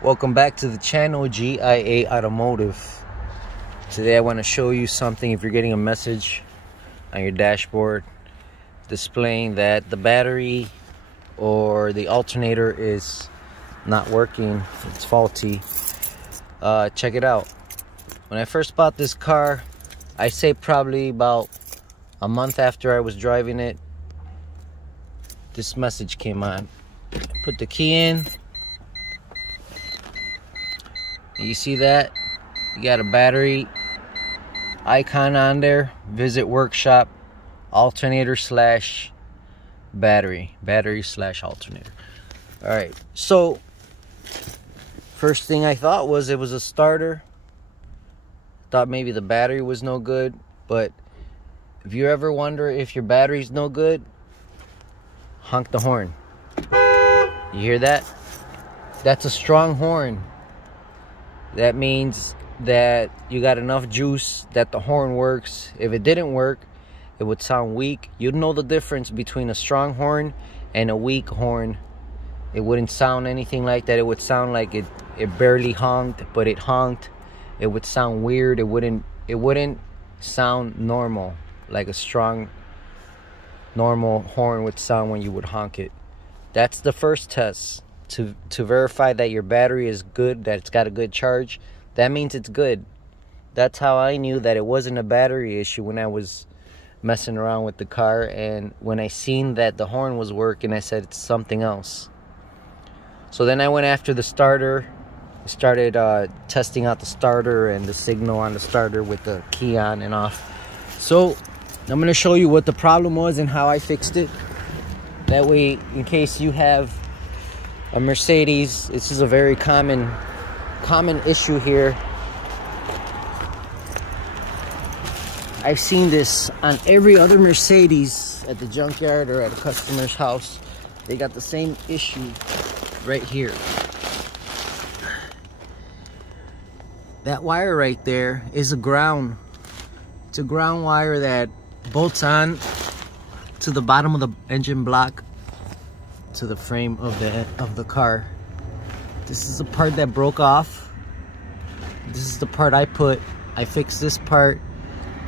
Welcome back to the channel, G.I.A. Automotive. Today I want to show you something. If you're getting a message on your dashboard displaying that the battery or the alternator is not working, it's faulty, check it out. When I first bought this car, I say probably about a month after I was driving it, this message came on. Put the key in. You see that? You got a battery icon on there. Visit workshop, alternator slash battery slash alternator. All right, so first thing I thought was it was a starter. Thought maybe the battery was no good. But if you ever wonder if your battery's no good, honk the horn. You hear that? That's a strong horn. That means that you got enough juice that the horn works. If it didn't work, it would sound weak. You'd know the difference between a strong horn and a weak horn. It wouldn't sound anything like that. It would sound like it barely honked, but it honked. It would sound weird. It wouldn't sound normal, like a strong normal horn would sound when you would honk it. That's the first test. To verify that your battery is good, that it's got a good charge. That means it's good. That's how I knew that it wasn't a battery issue when I was messing around with the car. And when I seen that the horn was working, I said it's something else. So then I went after the starter. Started testing out the starter and the signal on the starter with the key on and off. So I'm going to show you what the problem was and how I fixed it. That way, in case you have a Mercedes, this is a very common issue here. I've seen this on every other Mercedes at the junkyard or at a customer's house. They got the same issue right here. That wire right there is a ground. It's a ground wire that bolts on to the bottom of the engine block, to the frame of the car. This is the part that broke off. This is the part I fixed this part.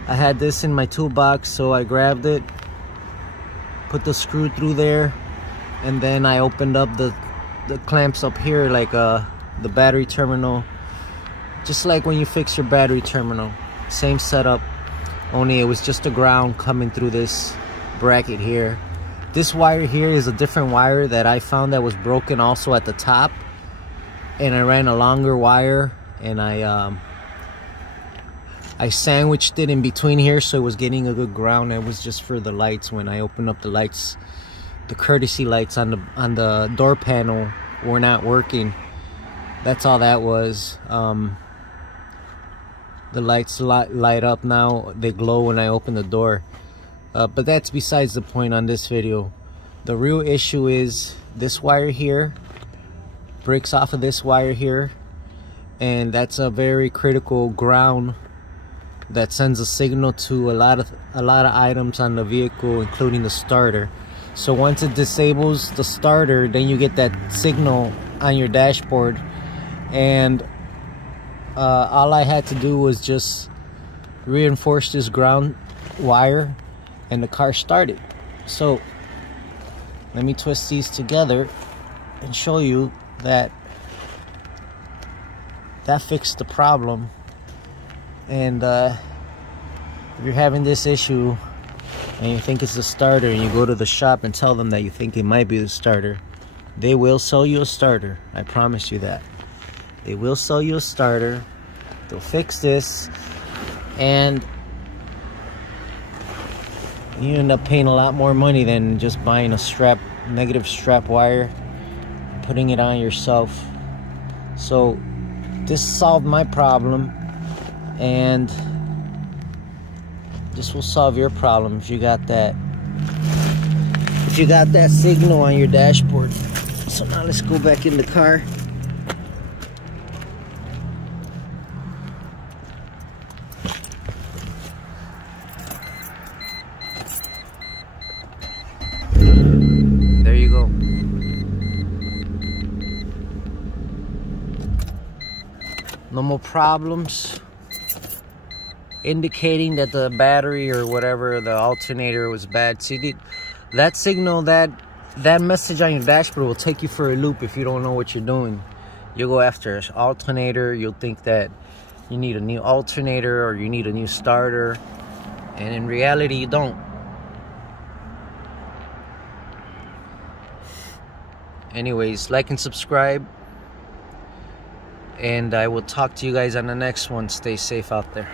I had this in my toolbox, so I grabbed it, put the screw through there, and then I opened up the clamps up here, like the battery terminal, just like when you fix your battery terminal. Same setup, only it was just a ground coming through this bracket here. This wire here is a different wire that I found that was broken also at the top, and I ran a longer wire and I sandwiched it in between here so it was getting a good ground. It was just for the lights. When I opened up the lights, the courtesy lights on the door panel were not working. That's all that was. The lights light up now. They glow when I open the door. But that's besides the point on this video. The real issue is this wire here breaks off of this wire here, and that's a very critical ground that sends a signal to a lot of items on the vehicle, including the starter. So once it disables the starter, then you get that signal on your dashboard, and all I had to do was just reinforce this ground wire and the car started. So let me twist these together and show you that fixed the problem. And if you're having this issue and you think it's the starter, and you go to the shop and tell them that you think it might be the starter, they will sell you a starter. I promise you that. They will sell you a starter. They'll fix this, and you end up paying a lot more money than just buying a negative strap wire, putting it on yourself. So this solved my problem, and this will solve your problem if you got that signal on your dashboard. So now let's go back in the car. There you go. no more problems, indicating that the battery or whatever, the alternator was bad. See, that signal, that message on your dashboard will take you for a loop if you don't know what you're doing. You'll go after an alternator, you'll think that you need a new alternator or you need a new starter, and in reality you don't. Anyways, like and subscribe, and I will talk to you guys on the next one. Stay safe out there.